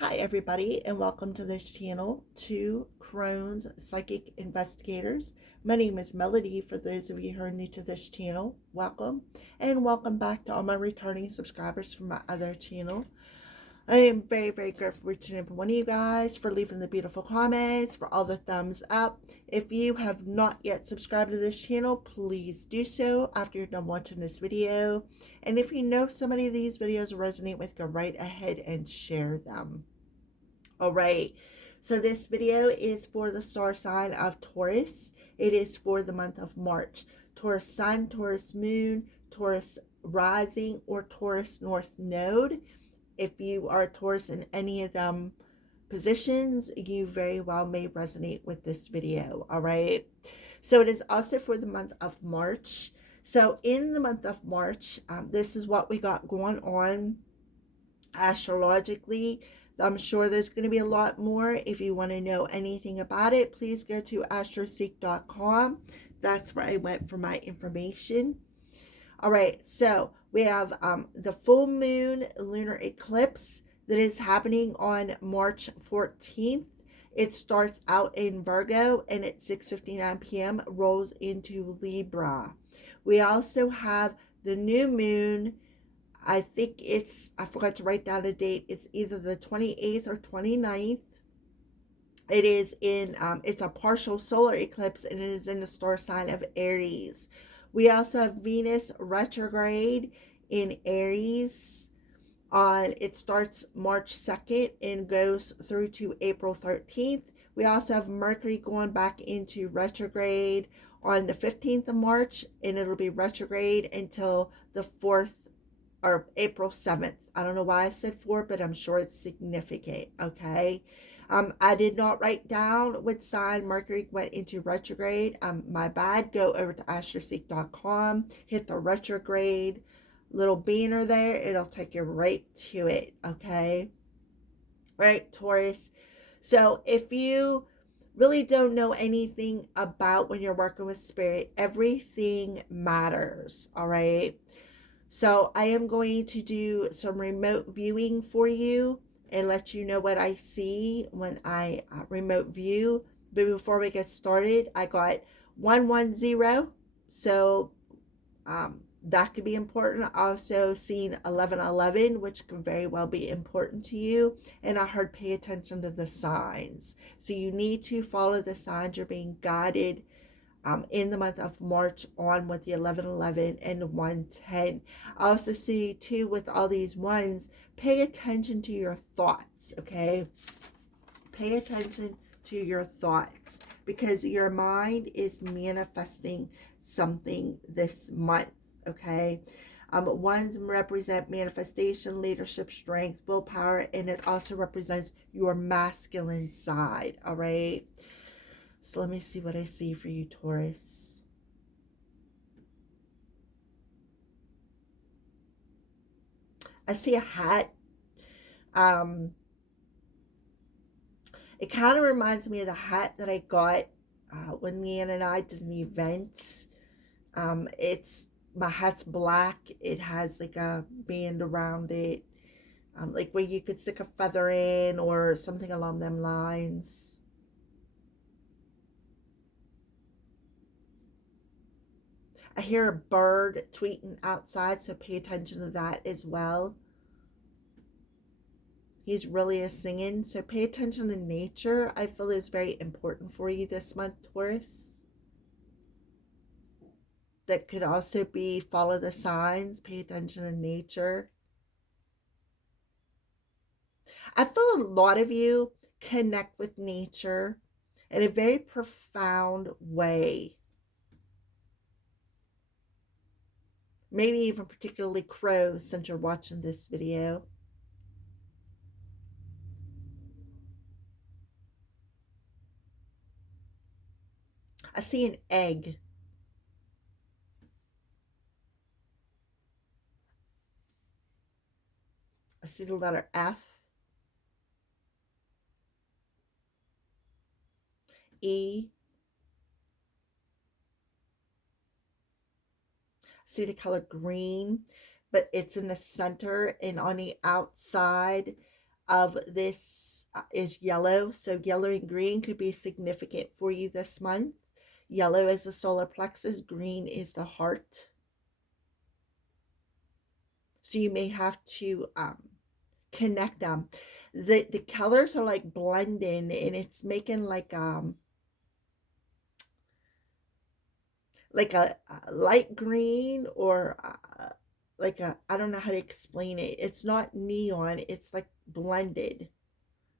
Hi everybody and welcome to this channel, Two Crohn's Psychic Investigators. My name is Melody. For those of you who are new to this channel, welcome. And welcome back to all my returning subscribers from my other channel. I am very grateful for each and every one of you guys, for leaving the beautiful comments, for all the thumbs up. If you have not yet subscribed to this channel, please do so after you're done watching this video. And if you know somebody these videos resonate with, go right ahead and share them. All right, so this video is for the star sign of Taurus. It is for the month of March. Taurus sun, Taurus moon, Taurus rising, or Taurus north node. If you are a Taurus in any of them positions, you very well may resonate with this video. All right, so it is also for the month of March. So in the month of March, this is what we got going on astrologically. I'm sure there's going to be a lot more. If you want to know anything about it, please go to astroseek.com. That's where I went for my information. All right, so we have the full moon lunar eclipse that is happening on March 14th. It starts out in Virgo and at 6:59 p.m. rolls into Libra. We also have the new moon. I think I forgot to write down a date. It's either the 28th or 29th. It is it's a partial solar eclipse and it is in the star sign of Aries. We also have Venus retrograde in Aries. It starts March 2nd and goes through to April 13th. We also have Mercury going back into retrograde on the 15th of March, and it'll be retrograde until the 4th or April 7th. I don't know why I said 4, but I'm sure it's significant, okay? I did not write down what sign Mercury went into retrograde. My bad. Go over to astroseek.com, hit the retrograde little banner there. It'll take you right to it, okay? Right, Taurus. So if you really don't know anything about when you're working with spirit, everything matters, all right? So I am going to do some remote viewing for you and let you know what I see when I remote view. But before we get started, I got 110. So that could be important. I also seen 1111, which can very well be important to you. And I heard pay attention to the signs. So you need to follow the signs. You're being guided in the month of March on with the 1111 and 110. I also see too with all these ones, pay attention to your thoughts, okay? Pay attention to your thoughts because your mind is manifesting something this month, okay? Ones represent manifestation, leadership, strength, willpower, and it also represents your masculine side, all right? So let me see what I see for you, Taurus. I see a hat. It kind of reminds me of the hat that I got when Leanne and I did an event. My hat's black. It has like a band around it, like where you could stick a feather in or something along them lines. I hear a bird tweeting outside, so pay attention to that as well. He's really singing, so pay attention to nature. I feel is very important for you this month, Taurus. That could also be follow the signs, pay attention to nature. I feel a lot of you connect with nature in a very profound way. Maybe even particularly crows since you're watching this video. I see an egg. I see the letter F, E. I see the color green, but it's in the center and on the outside. of this is yellow. So yellow and green could be significant for you this month. Yellow is the solar plexus, green is the heart. So you may have to connect them. The colors are like blending, and it's making like a light green, or like a, I don't know how to explain it. It's not neon, it's like blended.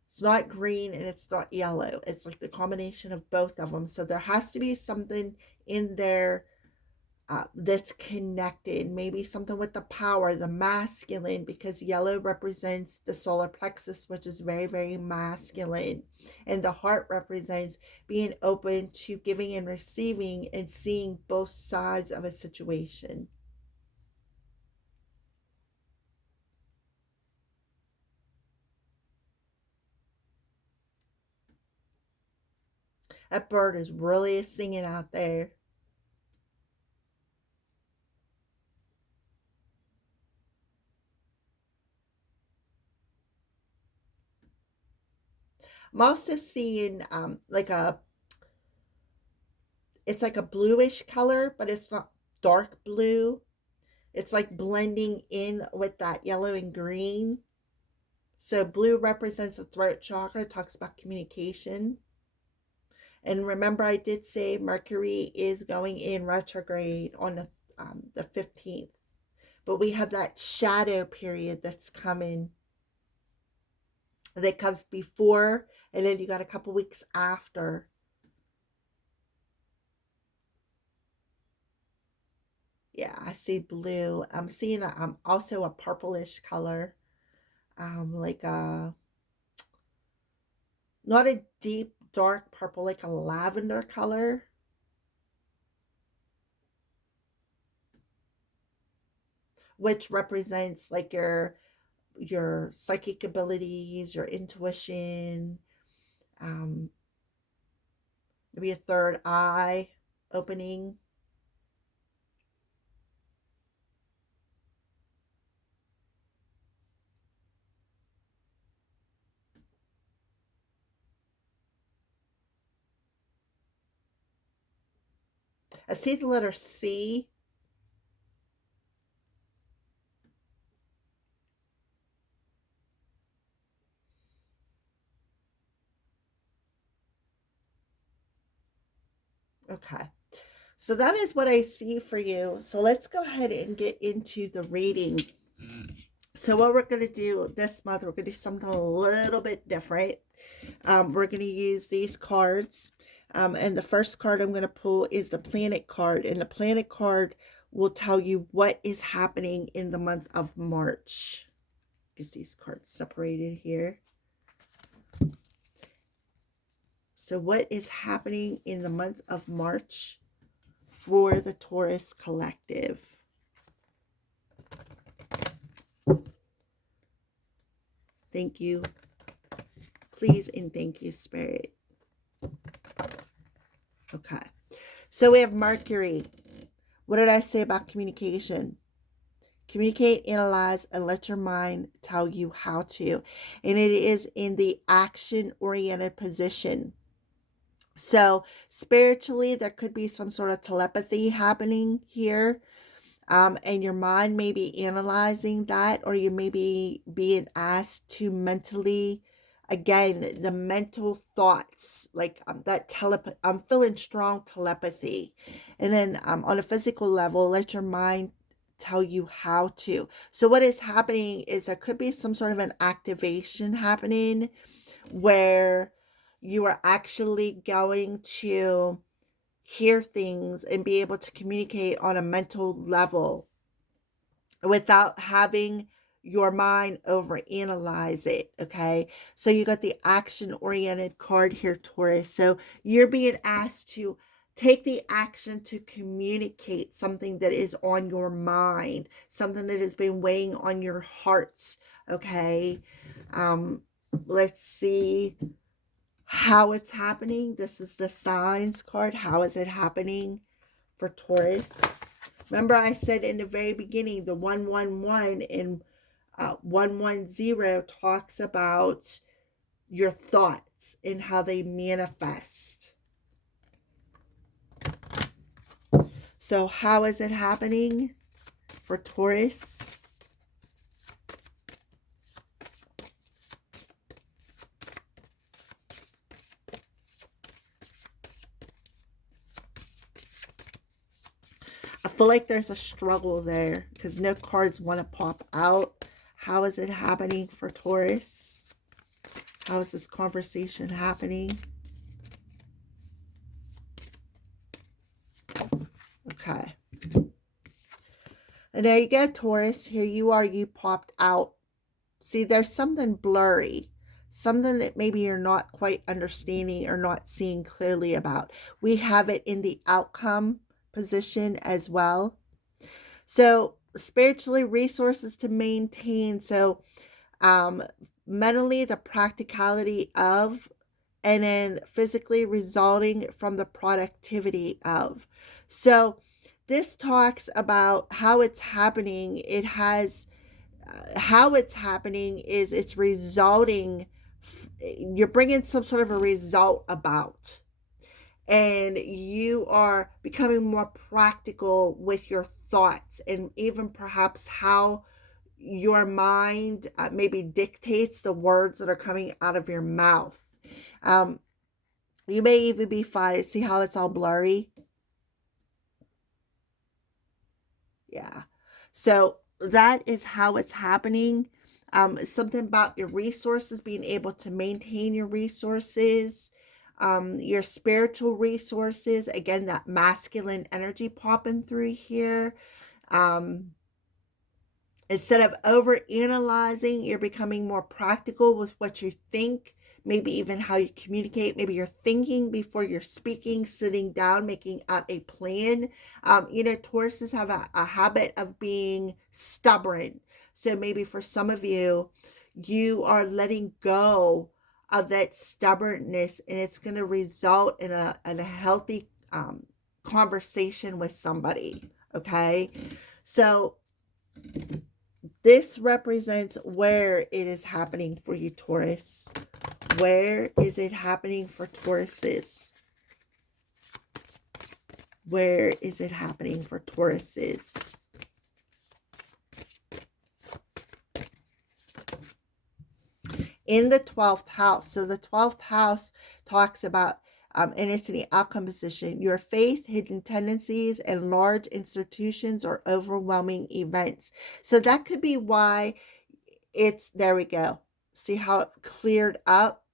It's not green and it's not yellow. It's like the combination of both of them. So there has to be something in there that's connected. Maybe something with the power, the masculine, because yellow represents the solar plexus, which is very, very masculine. And the heart represents being open to giving and receiving and seeing both sides of a situation. That bird is really singing out there. I'm also seeing it's like a bluish color, but it's not dark blue. It's like blending in with that yellow and green. So blue represents the throat chakra, talks about communication. And remember, I did say Mercury is going in retrograde on the 15th. But we have that shadow period that's coming, that comes before, and then you got a couple weeks after. Yeah, I see blue. I'm seeing also a purplish color, like a, not a deep dark purple, like a lavender color, which represents like your psychic abilities, your intuition, um, maybe a third eye opening. I see the letter C. Okay. So that is what I see for you. So let's go ahead and get into the reading. So what we're going to do this month, we're going to do something a little bit different. We're going to use these cards. And the first card I'm going to pull is the planet card. And the planet card will tell you what is happening in the month of March. Get these cards separated here. So what is happening in the month of March for the Taurus collective? Thank you. Please and thank you, Spirit. Okay. So we have Mercury. What did I say about communication? Communicate, analyze, and let your mind tell you how to. And it is in the action-oriented position. So spiritually, there could be some sort of telepathy happening here. And your mind may be analyzing that, or you may be being asked to mentally, again, the mental thoughts, like that I'm feeling strong telepathy. And then on a physical level, let your mind tell you how to. So what is happening is there could be some sort of an activation happening where you are actually going to hear things and be able to communicate on a mental level without having your mind overanalyze it. Okay, so you got the action oriented card here, Taurus. So you're being asked to take the action to communicate something that is on your mind, something that has been weighing on your hearts. Okay, let's see how it's happening. This is the signs card. How is it happening for Taurus? Remember, I said in the very beginning, the 111 in 110 talks about your thoughts and how they manifest. So how is it happening for Taurus? I feel like there's a struggle there because no cards want to pop out. How is it happening for Taurus? How is this conversation happening? Okay. And there you go, Taurus. Here you are. You popped out. See, there's something blurry. Something that maybe you're not quite understanding or not seeing clearly about. We have it in the outcome position as well. So spiritually, resources to maintain. So mentally, the practicality of, and then physically resulting from the productivity of. So this talks about how it's happening. It has how it's happening is it's resulting, you're bringing some sort of a result about, and you are becoming more practical with your thoughts, and even perhaps how your mind maybe dictates the words that are coming out of your mouth. um, you may even be fine. See how it's all blurry? Yeah. So that is how it's happening. Something about your resources, being able to maintain your resources, your spiritual resources. Again, that masculine energy popping through here. Um, Instead of over analyzing, you're becoming more practical with what you think, maybe even how you communicate. Maybe you're thinking before you're speaking, sitting down, making out a plan. Tauruses have a habit of being stubborn. So maybe for some of you, you are letting go of that stubbornness, and it's going to result in a healthy conversation with somebody. Okay. So this represents where it is happening for you, Taurus. Where is it happening for Tauruses? Where is it happening for Tauruses? In the 12th house. So the 12th house talks about, and it's in the outcome position, your faith, hidden tendencies, and large institutions or overwhelming events. So that could be why there we go. See how it cleared up?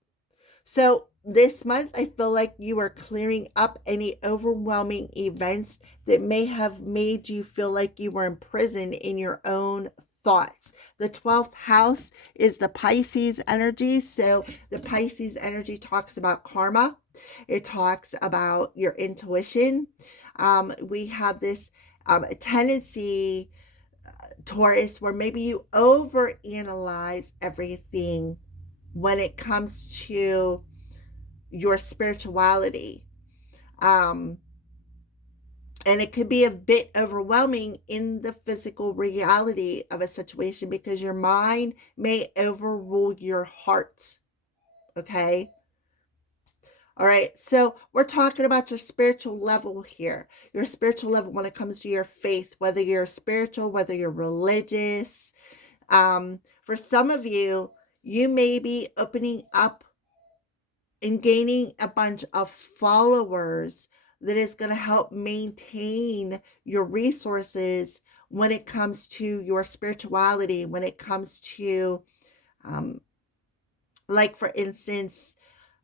So this month, I feel like you are clearing up any overwhelming events that may have made you feel like you were imprisoned in your own thoughts. The 12th house is the Pisces energy. So the Pisces energy talks about karma. It talks about your intuition. We have this tendency, Taurus, where maybe you overanalyze everything when it comes to your spirituality. And it could be a bit overwhelming in the physical reality of a situation because your mind may overrule your heart. Okay. All right. So we're talking about your spiritual level here. Your spiritual level when it comes to your faith, whether you're spiritual, whether you're religious. For some of you, you may be opening up and gaining a bunch of followers that is going to help maintain your resources when it comes to your spirituality, when it comes to, like, for instance,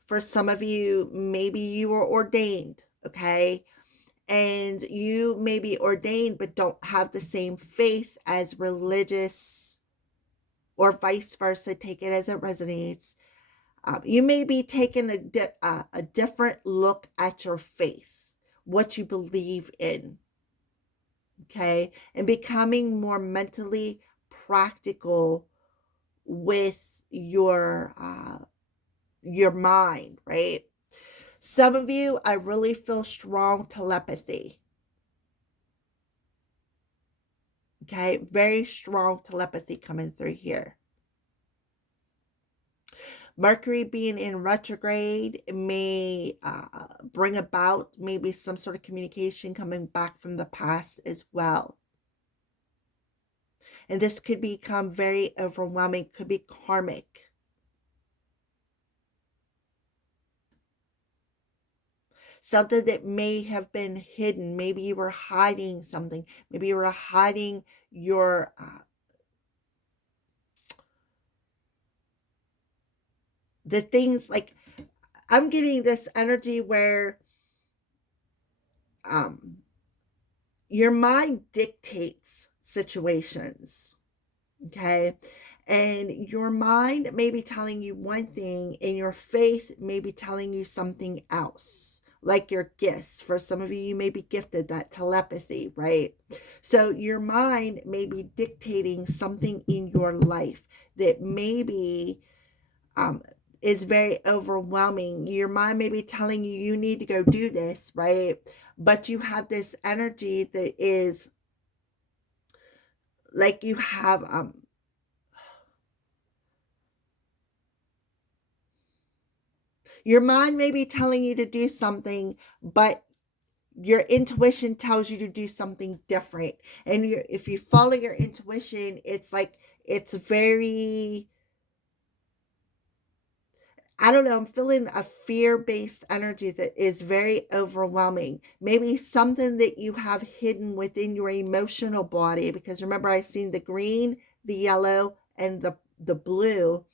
for some of you, maybe you were ordained, okay? And you may be ordained but don't have the same faith as religious, or vice versa. Take it as it resonates. You may be taking a different look at your faith, what you believe in, okay? And becoming more mentally practical with your mind, right? Some of you, I really feel strong telepathy. Okay, very strong telepathy coming through here. Mercury being in retrograde may bring about maybe some sort of communication coming back from the past as well. And this could become very overwhelming, could be karmic. Something that may have been hidden. Maybe you were hiding something. Maybe you were hiding your the things, like, I'm getting this energy where um your mind dictates situations, okay? And your mind may be telling you one thing, and your faith may be telling you something else. Like your gifts. For some of you, you may be gifted that telepathy, right? So your mind may be dictating something in your life that maybe um, is very overwhelming. Your mind may be telling you, you need to go do this, right? But you have this energy that is like you have your mind may be telling you to do something, but your intuition tells you to do something different. And if you follow your intuition, it's like, it's very, I don't know, I'm feeling a fear-based energy that is very overwhelming. Maybe something that you have hidden within your emotional body, because remember, I've seen the green, the yellow, and the blue.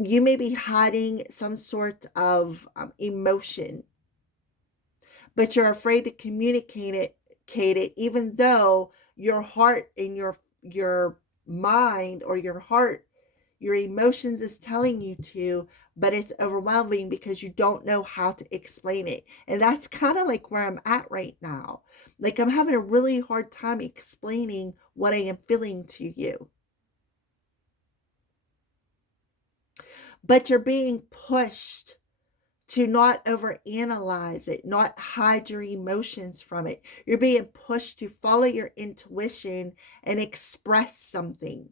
You may be hiding some sort of emotion, but you're afraid to communicate it, even though your heart and your mind, or your heart, your emotions is telling you to, but it's overwhelming because you don't know how to explain it. And that's kind of like where I'm at right now. Like, I'm having a really hard time explaining what I am feeling to you. But you're being pushed to not overanalyze it, not hide your emotions from it. You're being pushed to follow your intuition and express something,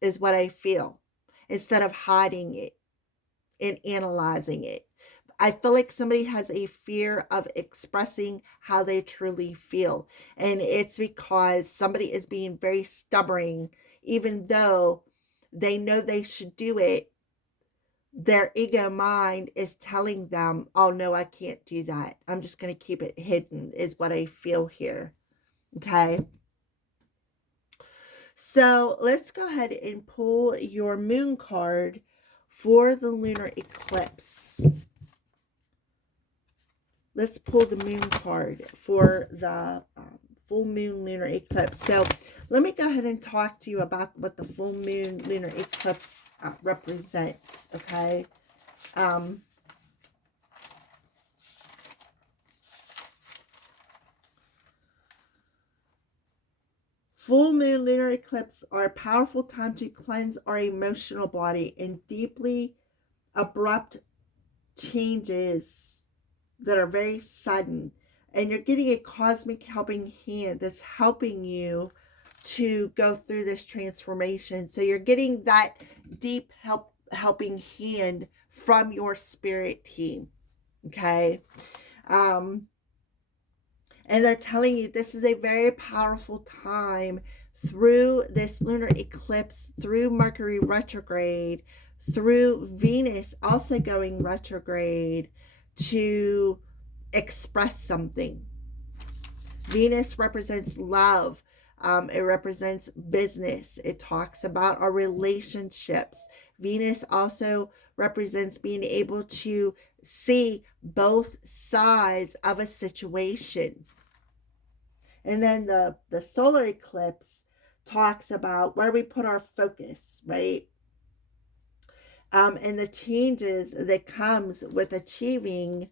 is what I feel, instead of hiding it and analyzing it. I feel like somebody has a fear of expressing how they truly feel. And it's because somebody is being very stubborn, even though they know they should do it. Their ego mind is telling them, oh no, I can't do that. I'm just going to keep it hidden, is what I feel here. Okay. So let's go ahead and pull your moon card for the lunar eclipse. Let's pull the moon card for the full moon lunar eclipse. So let me go ahead and talk to you about what the full moon lunar eclipse represents. Okay. Full moon lunar eclipse are a powerful time to cleanse our emotional body, and deeply abrupt changes that are very sudden. And you're getting a cosmic helping hand that's helping you to go through this transformation. So you're getting that deep helping hand from your spirit team. Okay. Um, and they're telling you this is a very powerful time through this lunar eclipse, through Mercury retrograde, through Venus also going retrograde, to express something. Venus represents love. It represents business. It talks about our relationships. Venus also represents being able to see both sides of a situation. And then the solar eclipse talks about where we put our focus, right? And the changes that comes with achieving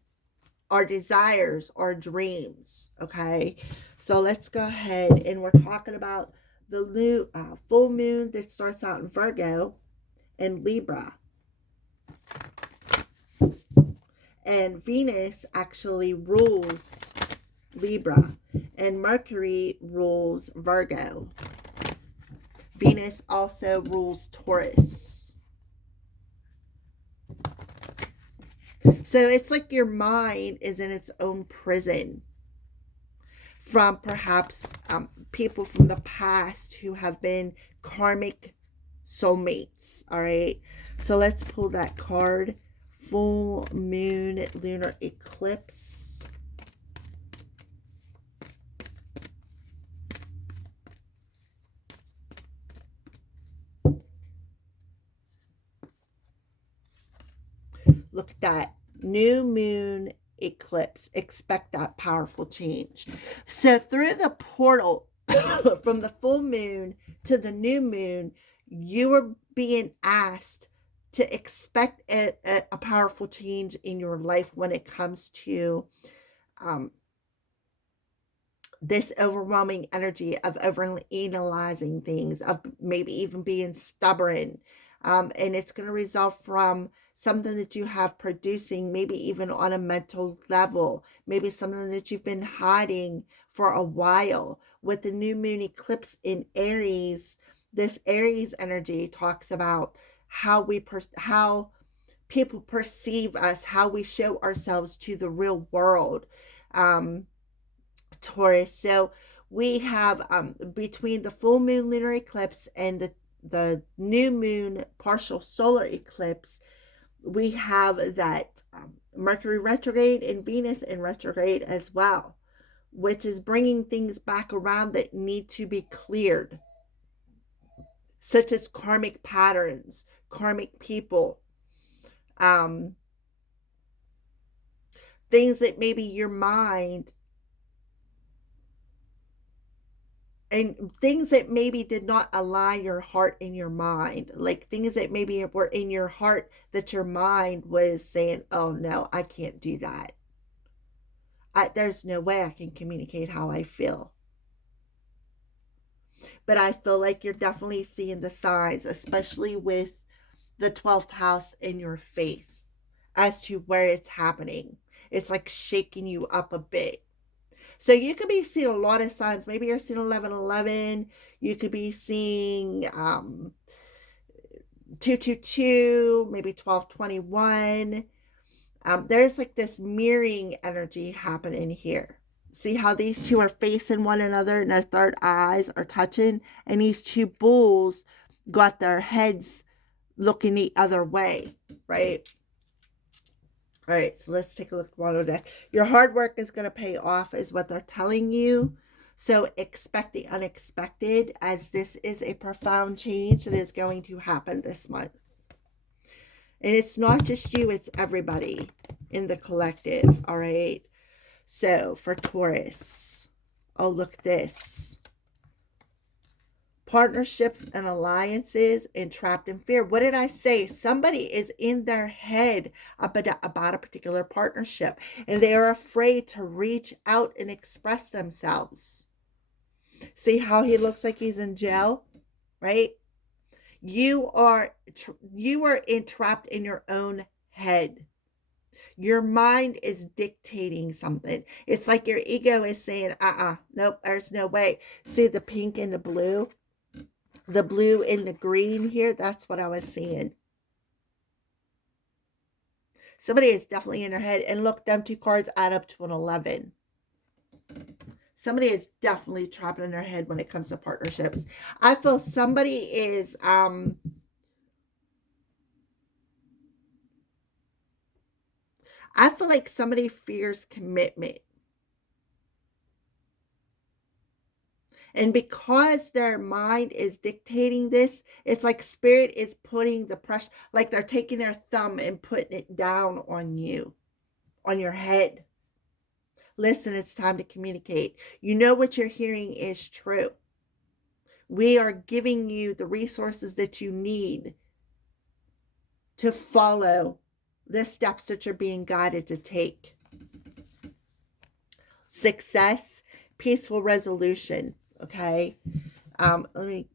our desires, our dreams. Okay, so let's go ahead, and we're talking about the full moon that starts out in Virgo and Libra. And Venus actually rules Libra, and Mercury rules Virgo. Venus also rules Taurus. So it's like your mind is in its own prison from perhaps people from the past who have been karmic soulmates. All right. So let's pull that card. Full moon lunar eclipse. Look at that. New moon eclipse. Expect that powerful change. So through the portal from the full moon to the new moon, you are being asked to expect a powerful change in your life when it comes to um, this overwhelming energy of over analyzing things, of maybe even being stubborn. And it's going to result from something that you have producing, maybe even on a mental level, maybe something that you've been hiding for a while. With the new moon eclipse in Aries, this Aries energy talks about how how people perceive us, how we show ourselves to the real world. Taurus. So we have between the full moon lunar eclipse and the new moon partial solar eclipse, we have that Mercury retrograde and Venus in retrograde as well, which is bringing things back around that need to be cleared, such as karmic patterns, karmic people, um, things that maybe your mind and things that maybe did not align your heart and your mind, like things that maybe were in your heart that your mind was saying, oh no, I can't do that. There's no way I can communicate how I feel. But I feel like you're definitely seeing the signs, especially with the 12th house in your faith, as to where it's happening. It's like shaking you up a bit. So you could be seeing a lot of signs. Maybe you're seeing 1111. You could be seeing 222, maybe 1221. There's like this mirroring energy happening here. See how these two are facing one another and their third eyes are touching? And these two bulls got their heads looking the other way, right? All right, so let's take a look at Mono deck. Your hard work is going to pay off, is what they're telling you. So expect the unexpected, as this is a profound change that is going to happen this month. And it's not just you, it's everybody in the collective, all right? So for Taurus, oh, look at this. Partnerships and alliances entrapped in fear. What did I say? Somebody is in their head about a particular partnership, and they are afraid to reach out and express themselves. See how he looks like he's in jail, right? You are entrapped in your own head. Your mind is dictating something. It's like your ego is saying, nope, there's no way. See the pink and the blue? The blue and the green here, that's what I was seeing. Somebody is definitely in their head. And look, them two cards add up to an 11. Somebody is definitely trapped in their head when it comes to partnerships. I feel somebody is I feel like somebody fears commitment. And because their mind is dictating this, it's like spirit is putting the pressure, like they're taking their thumb and putting it down on you, on your head. Listen, it's time to communicate. You know what you're hearing is true. We are giving you the resources that you need to follow the steps that you're being guided to take. Success, peaceful resolution. Okay. Let me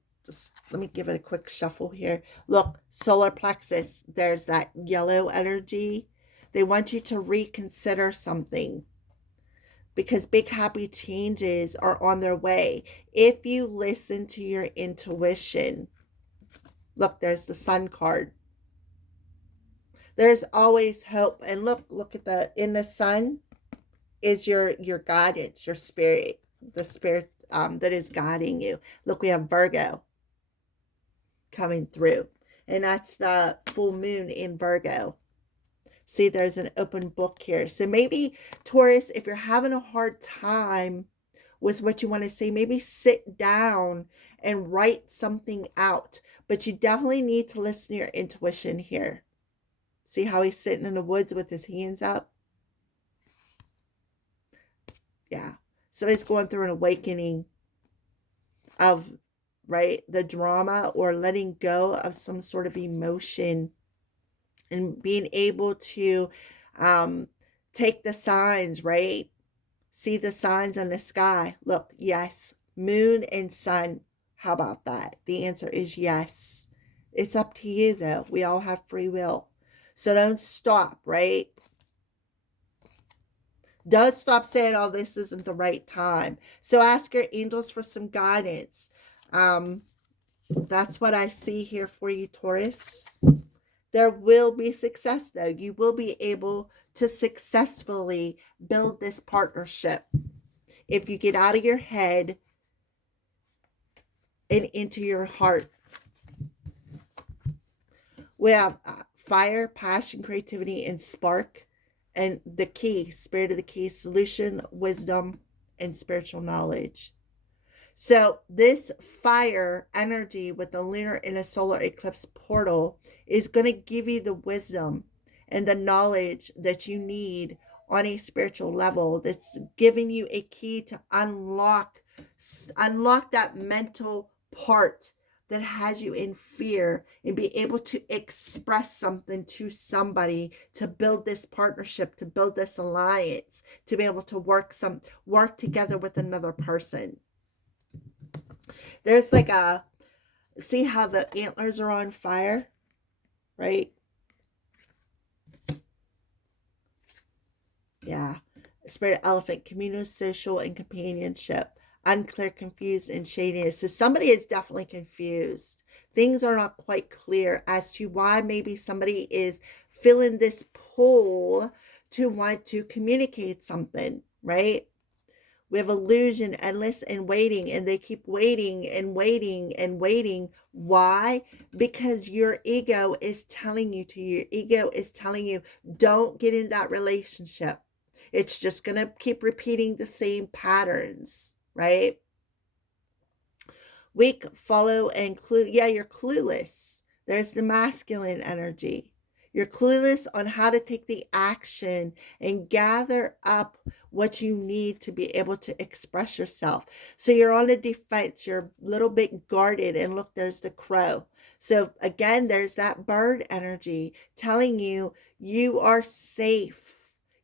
give it a quick shuffle here. Look, solar plexus, there's that yellow energy. They want you to reconsider something because big happy changes are on their way. If you listen to your intuition, look, there's the Sun card. There's always hope. And look at in the Sun is your guidance, your spirit, the spirit that is guiding you. Look, we have Virgo coming through, and that's the full moon in Virgo. See, there's an open book here. So maybe, Taurus, if you're having a hard time with what you want to say, maybe sit down and write something out. But you definitely need to listen to your intuition here. See how he's sitting in the woods with his hands up? Yeah. So he's going through an awakening of, right, the drama, or letting go of some sort of emotion, and being able to take the signs, right? See the signs in the sky. Look, yes, moon and sun. How about that? The answer is yes. It's up to you, though. We all have free will. So don't stop, right? Don't stop saying, oh, this isn't the right time. So ask your angels for some guidance. That's what I see here for you, Taurus. There will be success, though. You will be able to successfully build this partnership if you get out of your head and into your heart. We have fire, passion, creativity, and spark. And the key, spirit of the key, solution, wisdom, and spiritual knowledge. So this fire energy with the lunar and a solar eclipse portal is going to give you the wisdom and the knowledge that you need on a spiritual level. That's giving you a key to unlock that mental part that has you in fear, and be able to express something to somebody, to build this partnership, to build this alliance, to be able to work together with another person. There's like see how the antlers are on fire, right? Yeah. Spirit elephant, communal, social, and companionship. Unclear, confused, and shadiness. So somebody is definitely confused. Things are not quite clear as to why maybe somebody is feeling this pull to want to communicate something, right? We have illusion, endless, and waiting, and they keep waiting and waiting and waiting. Why? Because your ego is telling you don't get in that relationship. It's just going to keep repeating the same patterns, right? Weak, follow, and clue. Yeah, you're clueless. There's the masculine energy. You're clueless on how to take the action and gather up what you need to be able to express yourself. So you're on a defense. You're a little bit guarded. And look, there's the crow. So again, there's that bird energy telling you you are safe.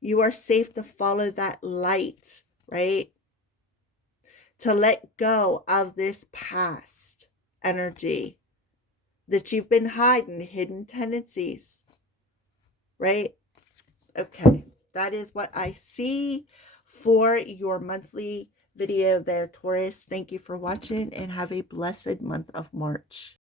You are safe to follow that light, right? To let go of this past energy that you've been hiding, hidden tendencies, right? Okay, that is what I see for your monthly video there, Taurus. Thank you for watching, and have a blessed month of March.